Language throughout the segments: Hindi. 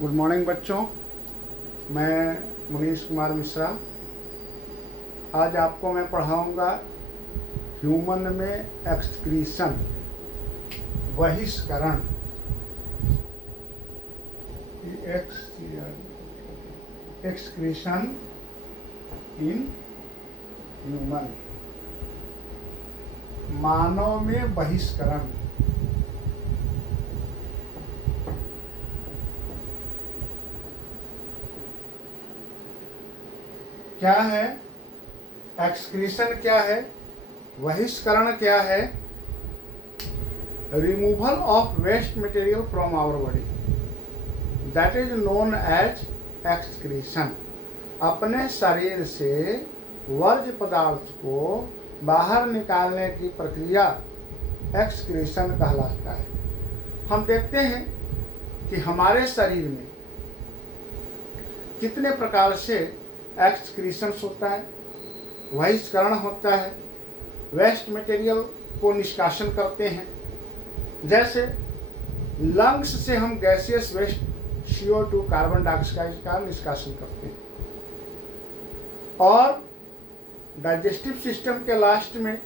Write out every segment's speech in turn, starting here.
गुड मॉर्निंग बच्चों, मैं मुनीश कुमार मिश्रा। आज आपको मैं पढ़ाऊंगा ह्यूमन में एक्सक्रीशन, बहिष्करण। एक्सक्रीशन इन ह्यूमन, मानव में बहिष्करण। क्या है एक्सक्रीशन, क्या है बहिष्करण, क्या है? Removal of waste material from our body, that is known as excretion. अपने शरीर से वर्ज्य पदार्थ को बाहर निकालने की प्रक्रिया एक्सक्रीशन कहलाता है। हम देखते हैं कि हमारे शरीर में कितने प्रकार से एक्सक्रीशन होता है, बहिष्करण होता है। वेस्ट मटेरियल को निष्कासन करते हैं, जैसे लंग्स से हम gaseous waste CO2 carbon dioxide का निष्कासन करते हैं, और डाइजेस्टिव सिस्टम के लास्ट में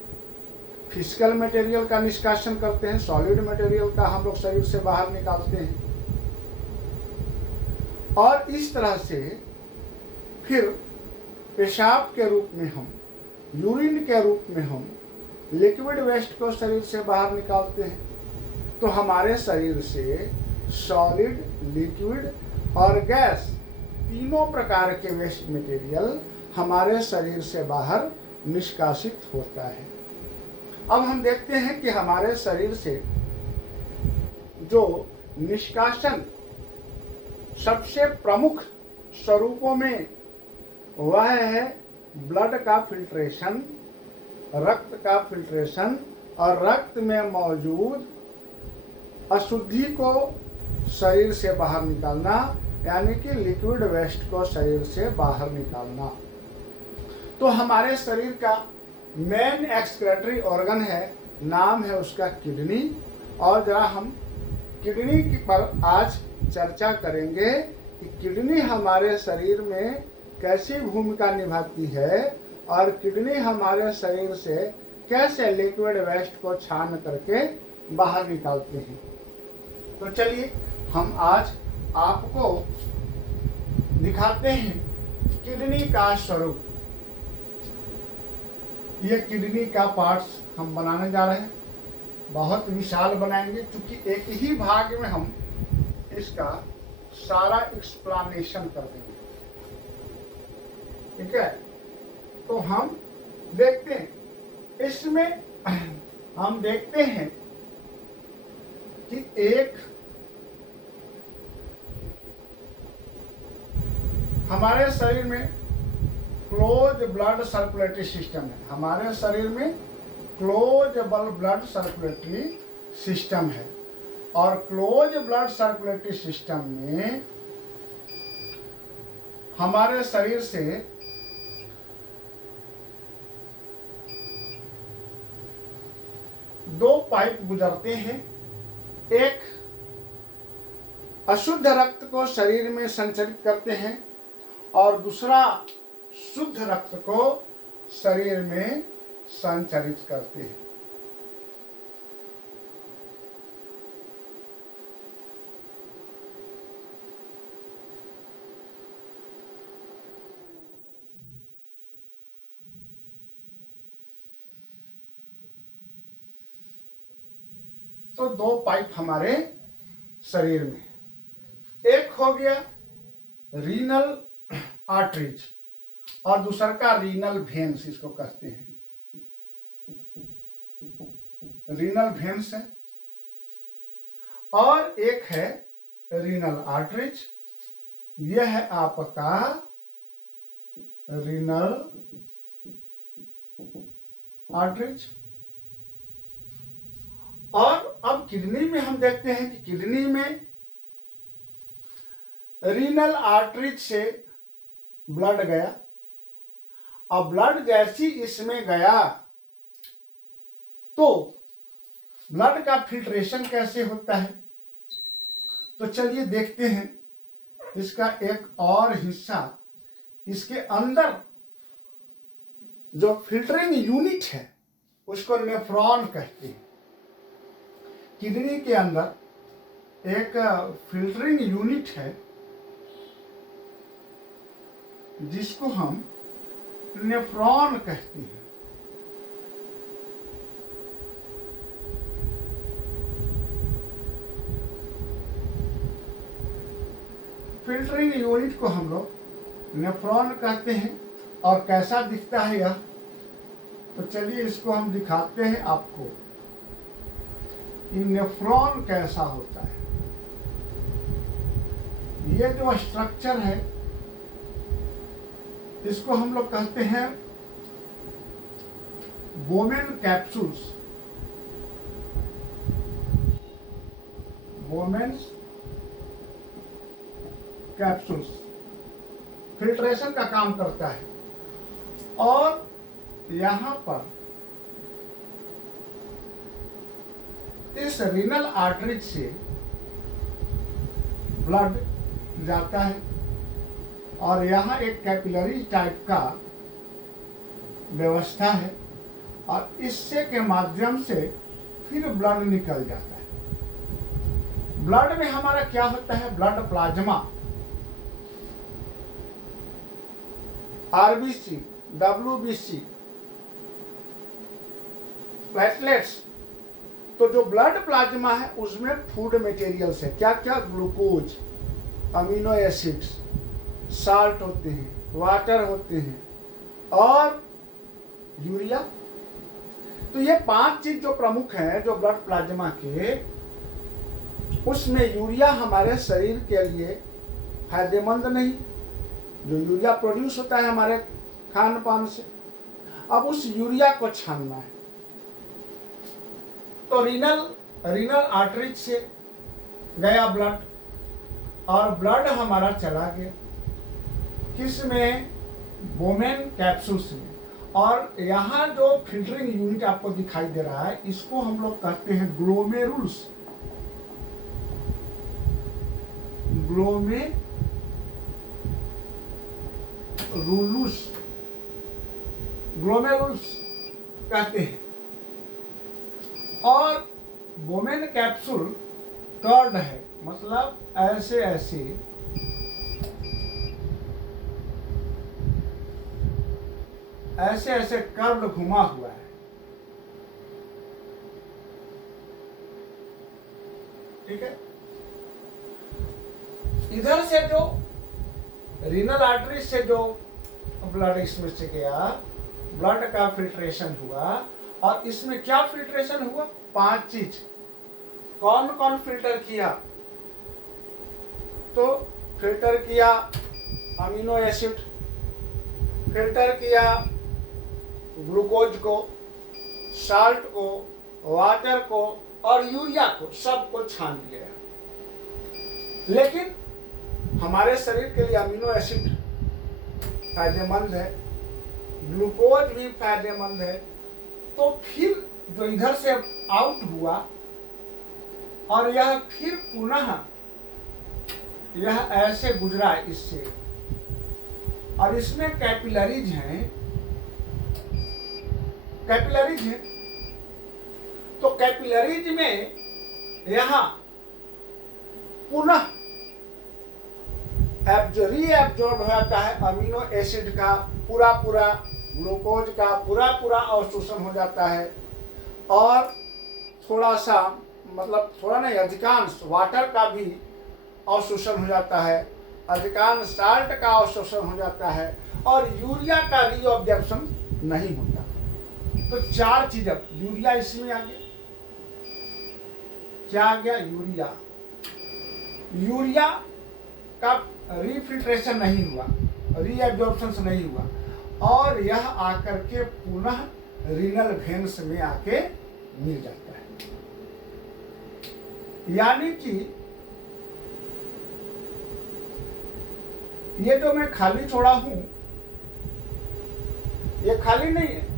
फिजिकल मटेरियल का निष्कासन करते हैं, सॉलिड मटेरियल का हम लोग शरीर से बाहर निकालते हैं। और इस तरह से फिर पेशाब के रूप में हम, यूरिन के रूप में हम लिक्विड वेस्ट को शरीर से बाहर निकालते हैं। तो हमारे शरीर से सॉलिड, लिक्विड और गैस तीनों प्रकार के वेस्ट मटेरियल हमारे शरीर से बाहर निष्कासित होता है। अब हम देखते हैं कि हमारे शरीर से जो निष्कासन सबसे प्रमुख स्वरूपों में वह है ब्लड का फिल्ट्रेशन, रक्त का फिल्ट्रेशन, और रक्त में मौजूद अशुद्धि को शरीर से बाहर निकालना, यानी कि लिक्विड वेस्ट को शरीर से बाहर निकालना। तो हमारे शरीर का मेन एक्सक्रीटरी ऑर्गन है, नाम है उसका किडनी। और जरा हम किडनी पर आज चर्चा करेंगे कि किडनी हमारे शरीर में कैसी भूमिका निभाती है, और किडनी हमारे शरीर से कैसे लिक्विड वेस्ट को छान करके बाहर निकालते हैं। तो चलिए हम आज आपको दिखाते हैं किडनी का स्वरूप। ये किडनी का पार्ट्स हम बनाने जा रहे हैं, बहुत विशाल बनाएंगे, क्योंकि एक ही भाग में हम इसका सारा एक्सप्लेनेशन कर देंगे। ठीक है, तो हम देखते हैं, इसमें हम देखते हैं कि एक हमारे शरीर में क्लोज ब्लड सर्कुलेटरी सिस्टम है। हमारे शरीर में क्लोज ब्लड सर्कुलेटरी सिस्टम है, और क्लोज ब्लड सर्कुलेटरी सिस्टम में हमारे शरीर से दो पाइप गुजरते हैं। एक अशुद्ध रक्त को शरीर में संचरित करते हैं, और दूसरा शुद्ध रक्त को शरीर में संचरित करते हैं। तो दो पाइप हमारे शरीर में, एक हो गया रीनल आर्टरीज और दूसरा का रीनल वेन्स, इसको कहते हैं। रीनल वेन्स है, और एक है रीनल आर्टरीज। यह है आपका रीनल आर्टरीज। और अब किडनी में हम देखते हैं कि किडनी में रीनल आर्टरीज से ब्लड गया, और ब्लड जैसी इसमें गया तो ब्लड का फिल्ट्रेशन कैसे होता है। तो चलिए देखते हैं इसका एक और हिस्सा इसके अंदर जो फिल्टरिंग यूनिट है उसको नेफ्रॉन कहते हैं। किडनी के अंदर एक फिल्टरिंग यूनिट है जिसको हम नेफ्रॉन कहते हैं। फिल्टरिंग यूनिट को हम लोग नेफ्रॉन कहते हैं। और कैसा दिखता है यह, तो चलिए इसको हम दिखाते हैं आपको कि नेफ्रॉन कैसा होता है। ये जो स्ट्रक्चर है इसको हम लोग कहते हैं बोमेन कैप्सूल्स। बोमेन्स कैप्सूल्स फिल्ट्रेशन का काम करता है। और यहां पर इस रीनल आर्टरीज से ब्लड जाता है और यहाँ एक कैपिलरी टाइप का व्यवस्था है और इससे के माध्यम से फिर ब्लड निकल जाता है। ब्लड में हमारा क्या होता है, blood plasma, RBC, WBC, platelets. तो जो ब्लड प्लाज्मा है उसमें फूड मटेरियल्स है, क्या क्या, ग्लूकोज, अमीनो एसिड्स, साल्ट होते हैं, वाटर होते हैं और यूरिया। तो ये 5 चीज जो प्रमुख हैं जो ब्लड प्लाज्मा के, उसमें यूरिया हमारे शरीर के लिए फायदेमंद नहीं। जो यूरिया प्रोड्यूस होता है हमारे खान पान से, अब उस यूरिया को छानना है। तो रीनल आर्टरीज से गया ब्लड और ब्लड हमारा चला गया किस में, बोमेन कैप्सूल्स में। और यहाँ जो फिल्टरिंग यूनिट आपको दिखाई दे रहा है इसको हम लोग कहते हैं ग्लोमेरुल्स। ग्लोमेरुल्स कहते हैं। और बोमेन कैप्सूल कर्ड है, मतलब ऐसे ऐसे कर्व घुमा हुआ है। ठीक है। इधर से जो रीनल आर्टरी से जो ब्लड इसमें से गया, ब्लड का फिल्ट्रेशन हुआ। और इसमें क्या फिल्ट्रेशन हुआ, 5 चीज। कौन कौन फिल्टर किया, तो फिल्टर किया अमीनो एसिड, फिल्टर किया ग्लूकोज को, साल्ट को, वाटर को और यूरिया को, सबको छान लिया। लेकिन हमारे शरीर के लिए अमीनो एसिड फायदेमंद है, ग्लूकोज भी फायदेमंद है। तो फिर जो इधर से आउट हुआ और यह फिर पुनः यह ऐसे गुजरा इससे, और इसमें कैपिलरीज हैं। तो कैपिलरीज में यहाँ पुनः रीएब्जॉर्ब हो जाता है अमीनो एसिड का पूरा, ग्लूकोज का पूरा अवशोषण हो जाता है। और थोड़ा सा, मतलब थोड़ा नहीं, अधिकांश वाटर का भी अवशोषण हो जाता है, अधिकांश साल्ट का अवशोषण हो जाता है और यूरिया का रीअब्जॉर्प्शन नहीं होता। तो 4 चीज। अब यूरिया इसमें आ गया, क्या आ गया, यूरिया का रीफिल्ट्रेशन नहीं हुआ, रीअब्जॉर्प्शन नहीं हुआ और यह आकर के पुनः रीनल वेन्स में आके मिल जाता है। यानी कि ये जो मैं खाली छोड़ा हूं, ये खाली नहीं है।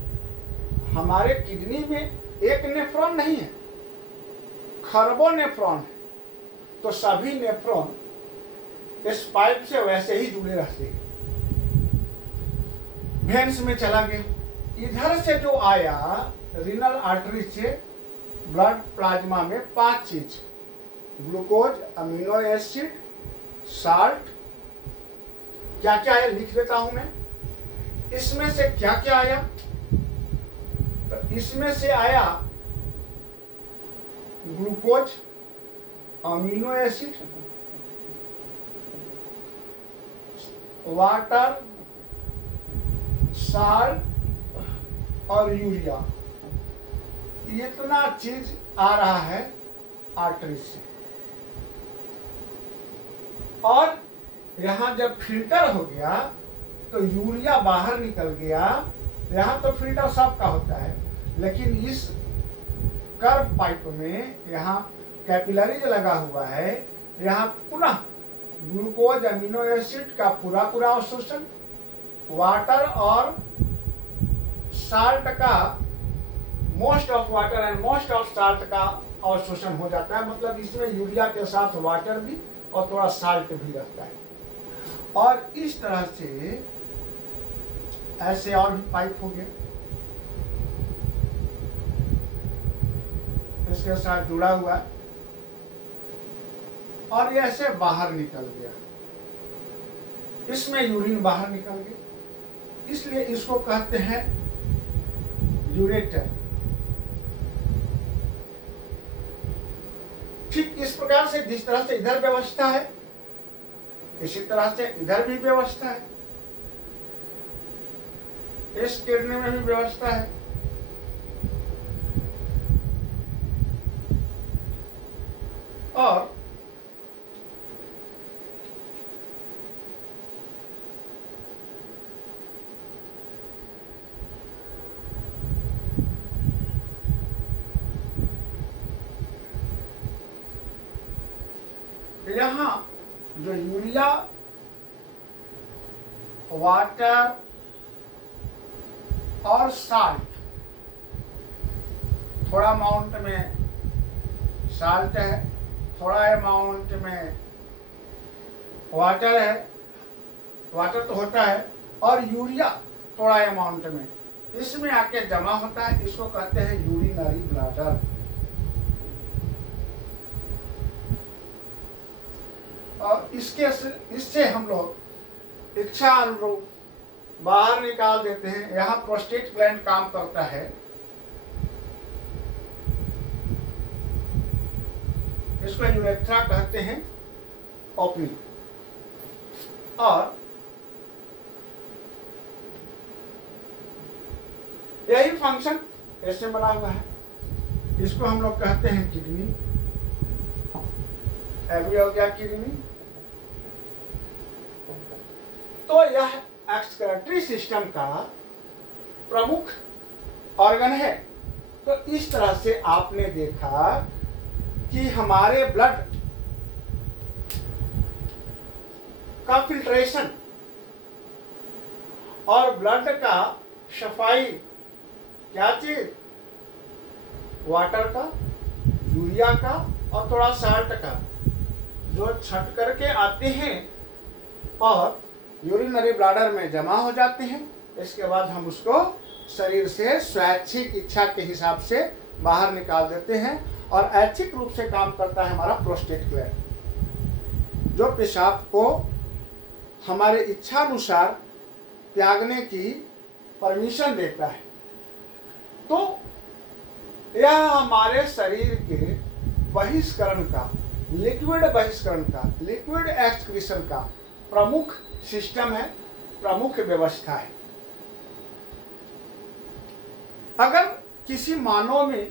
हमारे किडनी में एक नेफ्रॉन नहीं है, खरबों नेफ्रॉन है। तो सभी नेफ्रॉन इस पाइप से वैसे ही जुड़े रहते हैं। वेन्स में चला गया, इधर से जो आया रीनल आर्टरी से ब्लड प्लाज्मा में 5 चीज, ग्लूकोज, अमीनो एसिड, साल्ट, क्या क्या है लिख देता हूं मैं। इसमें से क्या क्या आया, तो इसमें से आया glucose, amino acid, water, salt और यूरिया। इतना चीज आ रहा है आर्टरी से, और यहां जब फिल्टर हो गया तो यूरिया बाहर निकल गया। यहां तो फिल्टर सबका होता है, लेकिन इस कर्व पाइप में यहाँ कैपिलरी जो लगा हुआ है, यहाँ पुनः ग्लूकोज, अमीनो एसिड का पूरा अवशोषण, वाटर और साल्ट का, most of water and most of salt का अवशोषण हो जाता है। मतलब इसमें यूरिया के साथ वाटर भी और थोड़ा साल्ट भी रहता है। और इस तरह से ऐसे और भी पाइप हो गए, इसके साथ जुड़ा हुआ है, और ये ऐसे बाहर निकल गया। इसमें यूरिन बाहर निकल गया, इसलिए इसको कहते हैं यूरेटर। ठीक इस प्रकार से जिस तरह से इधर व्यवस्था है, इसी तरह से इधर भी व्यवस्था है, इस किडनी में भी व्यवस्था है। और यहाँ जो यूरिया, वाटर और साल्ट, थोड़ा अमाउंट में साल्ट है, थोड़ा अमाउंट में वाटर है, वाटर तो होता है, और यूरिया थोड़ा अमाउंट में इसमें आके जमा होता है। इसको कहते हैं यूरिनरी ब्लैडर। और इससे हम लोग इच्छा अनुरूप बाहर निकाल देते हैं। यहाँ प्रोस्टेट ग्लैंड काम करता है। इसको यूरेथ्रा कहते हैं, ओपनिंग। और यही फंक्शन ऐसे बना हुआ है। इसको हम लोग कहते हैं किडनी। अभी हो गया किडनी। तो यह एक्सक्रीटरी सिस्टम का प्रमुख ऑर्गन है। तो इस तरह से आपने देखा कि हमारे ब्लड का फिल्ट्रेशन और ब्लड का सफाई, क्या चीज, वाटर का, यूरिया का और थोड़ा साल्ट का, जो छट करके आते हैं और यूरिनरी ब्लैडर में जमा हो जाते हैं। इसके बाद हम उसको शरीर से स्वैच्छिक इच्छा के हिसाब से बाहर निकाल देते हैं। और ऐच्छिक रूप से काम करता है हमारा प्रोस्टेट ग्लैंड, जो पेशाब को हमारे इच्छा अनुसार त्यागने की परमिशन देता है। तो यह हमारे शरीर के बहिष्करण का, लिक्विड बहिष्करण का, लिक्विड एक्सक्रीशन का प्रमुख सिस्टम है, प्रमुख व्यवस्था है। अगर किसी मानव में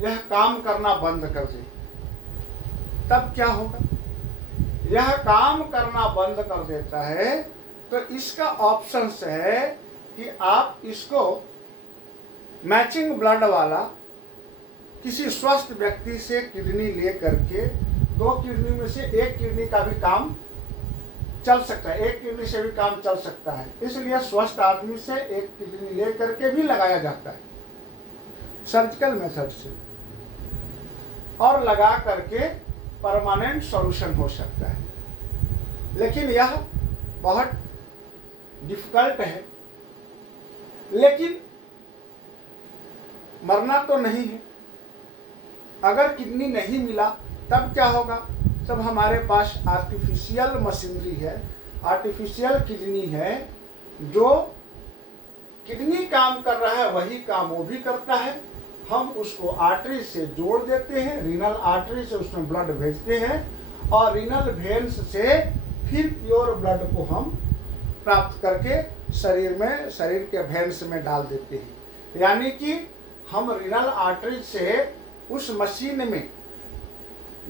यह काम करना बंद कर दे तब क्या होगा? यह काम करना बंद कर देता है तो इसका ऑप्शंस है कि आप इसको मैचिंग ब्लड वाला किसी स्वस्थ व्यक्ति से किडनी ले करके, 2 किडनी में से एक किडनी का भी काम चल सकता है, एक किडनी से भी काम चल सकता है। इसलिए स्वस्थ आदमी से एक किडनी ले करके भी लगाया जाता है सर्जिकल मेथड से, और लगा करके परमानेंट सॉल्यूशन हो सकता है। लेकिन यह बहुत डिफिकल्ट है। लेकिन मरना तो नहीं है। अगर किडनी नहीं मिला तब क्या होगा? तब हमारे पास आर्टिफिशियल मशीनरी है, आर्टिफिशियल किडनी है। जो किडनी काम कर रहा है वही काम वो भी करता है। हम उसको आर्टरी से जोड़ देते हैं, रीनल आर्टरी से उसमें ब्लड भेजते हैं और रीनल वेन्स से फिर प्योर ब्लड को हम प्राप्त करके शरीर के वेन्स में डाल देते हैं। यानी कि हम रीनल आर्टरी से उस मशीन में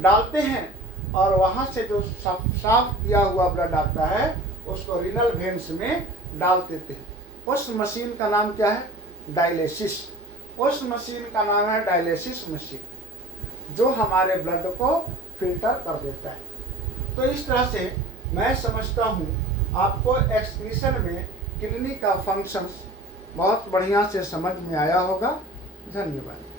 डालते हैं और वहाँ से जो साफ किया हुआ ब्लड आता है उसको रीनल वेन्स में डाल देते हैं। उस मशीन का नाम क्या है? डायलिसिस। उस मशीन का नाम है डायलिसिस मशीन, जो हमारे ब्लड को फिल्टर कर देता है। तो इस तरह से मैं समझता हूँ आपको एक्सक्रीशन में किडनी का फंक्शंस बहुत बढ़िया से समझ में आया होगा। धन्यवाद।